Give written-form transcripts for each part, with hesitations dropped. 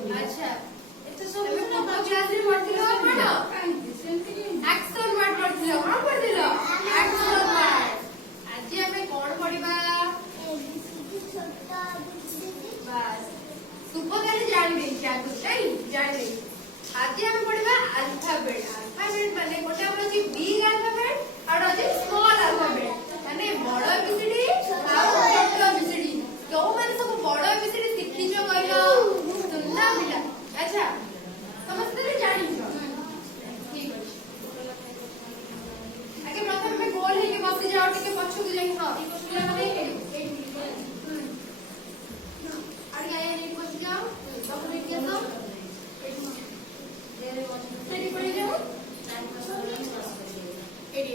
अच्छा एते सब को क्लास रे पढ़थिलो कोन एक्शन वर्ड पढ़थिलो कोन पढ़थिलो एक्शन वर्ड आज हमें कोन पढ़िबा बस सुपरकारी जान दे क्या कुछ नहीं जान दे आज हमें पढ़िबा अल्फाबेट अल्फाबेट माने गोटे हमर जी बिग अल्फाबेट और अछि स्मॉल अल्फाबेट माने बड़ एबीसीडी और छोट एबीसीडी जो माने सब बड़ एबीसीडी शिखिजो कहलो सुनना मिला अच्छा समझते जानी ठीक अछि आगे प्रथम में गोल है के बस जाओ टिके पछु के जाई हां पिला माने अरे आया नहीं बस जाओ बस देखिए तो तेरी पड़ी जाओ एडी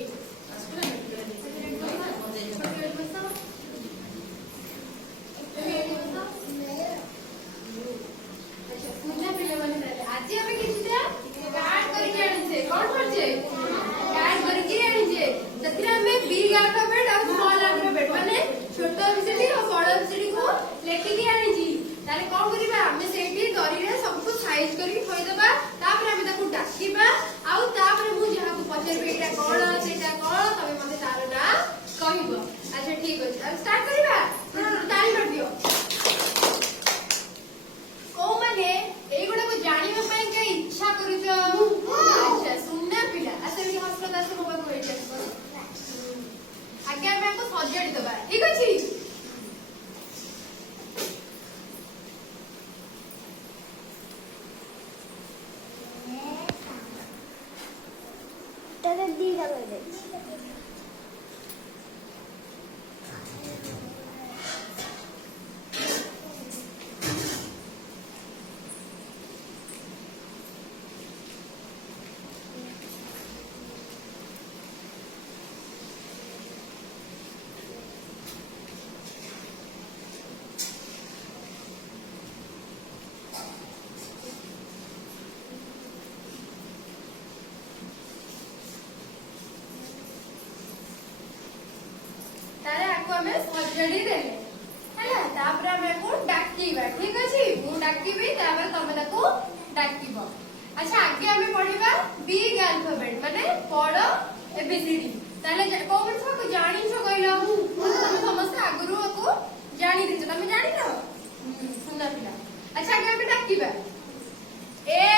हमें सजड़ी देले हैला तापर हमें को डाकीबा ठीक अछि मु डाकीबी तापर तमे ताको डाकीबो अच्छा आगे हमें पढिबा बिग अल्फाबेट माने बड़ एबीसीडी ताले को मन सब जानि छ कहलो तमे समस्त आगरु को जानि दिछ तमे जानि न सुंदर पिला अच्छा आगे हमें डाकीबा ए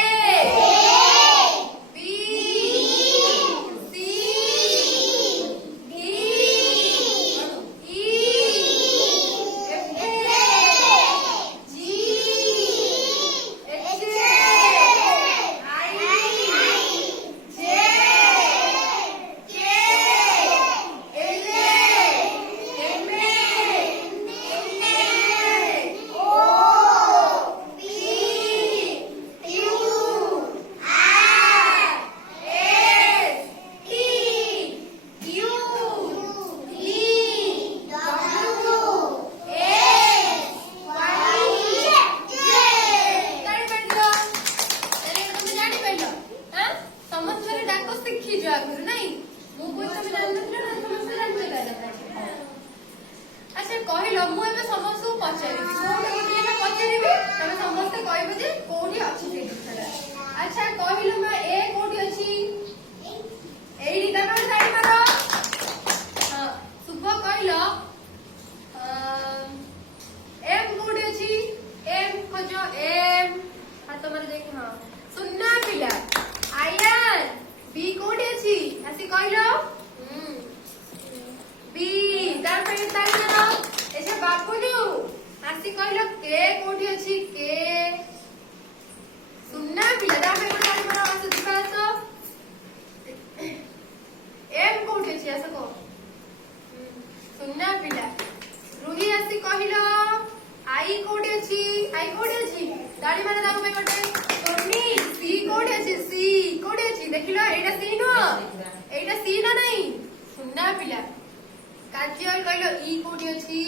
काजल कहलो ई कोठी अछि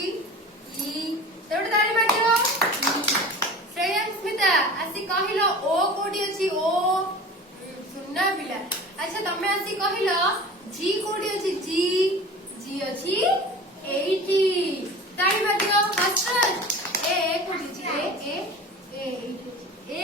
ई तोड़ ताली मारियो श्रेयन स्मिता आसी कहलो ओ कोठी अछि ओ सुनना पिला अच्छा तमे आसी कहलो जी कोठी अछि जी जी अछि 80 ताली मारियो हसन ए कोठी अछि ए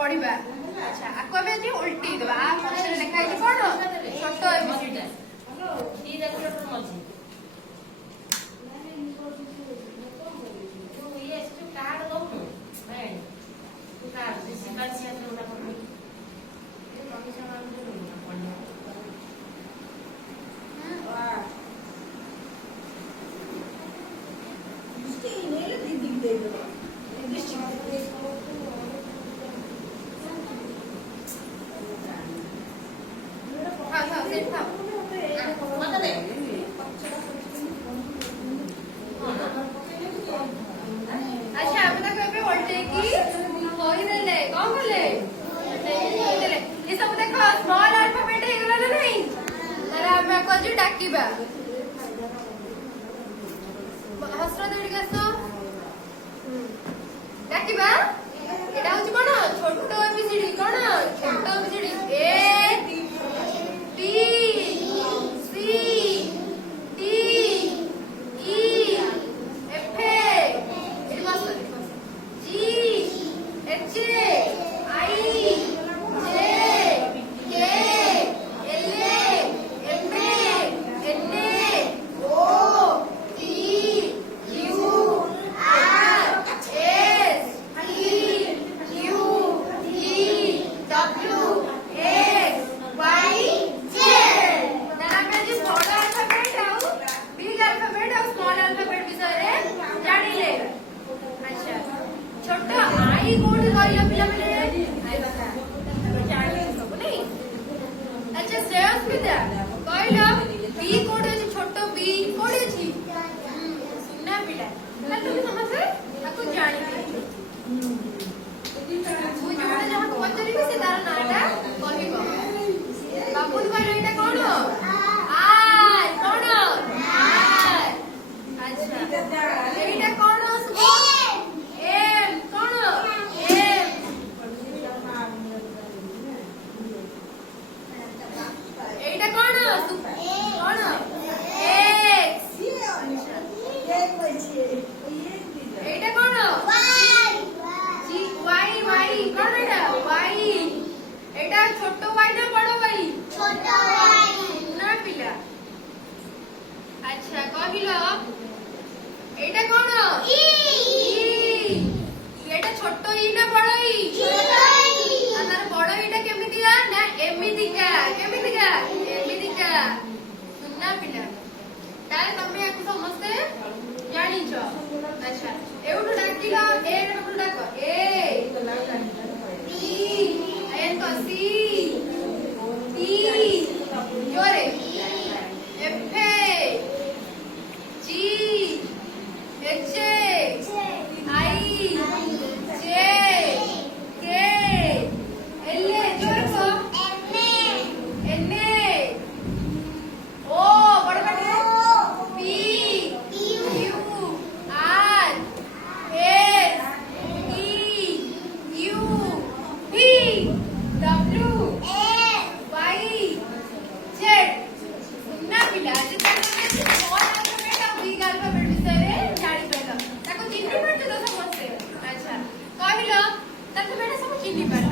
पढ़िबा अच्छा आको आमे जे उल्टी देबा आ पछरे लिखा है कोन छोट एबीसीडी डी देखियो तो मजी तो ये इसको कार्ड दो मैं तू कार्ड से कार्ड से उठा कर ये कमी सामान दे दो पढ़ना वाह इसके ईमेल दे दे दो अच्छा अब तक पे उल्टे की होई देले कोन बोले देले ये सब देखो स्मॉल अल्फाबेट हे गला नहीं तारा मैं कोजु डाकिबा हस्र देडी गसो डाकिबा एटा होची कोन छोटो एबीसीडी कोन छोटो ABCD A T C T E F G H I J K L M N O P Q R S T U V W X Y Z तारा में जे बड़ अल्फाबेट आउ बिग अल्फाबेट आउ small alphabet विषय रे जानिले अच्छा छोट आई कोड करियो पिला माने जानि सब नहीं अच्छा श्रेयस विद्या कहलो बी कोड अछि छोट बी कोड अछि सुनना पिला ना तुम समझे ताको जानि तू जोडे जहां पचरी से तार नाटा कहिबो बाबू कहलो एटा कोन आय कोन आय अच्छा एटा कोन एम कोन एम एटा कोन कोन एक्स एटा कोन जी वाई वाई कोन एटा वाई एटा छोटो वाई ना बड़ो वाई ना पिला अच्छा कहिलो एटा कोन एटा छोटो ई ना बड़ो ई अगर बड़ो ईटा केमितिका ना एमितिका केमितिका एमितिका सुनना पिला ताले तमे आकु समझते जानि छ अच्छा एउठु डाकिलो ए एउठु डाको ए बी एन को सी टी जोरे F G H I J K L जोरे को एन ओ बड़ बड़ P Q R S T U V W Y Z सुनना पिला जे स्मॉल अल्फाबेट और बिग अल्फाबेट विषय रे जानि पैलो ताको चिन्हि पड़छ तो समझते अच्छा कहलो ताको बेटा सब चिन्हि पार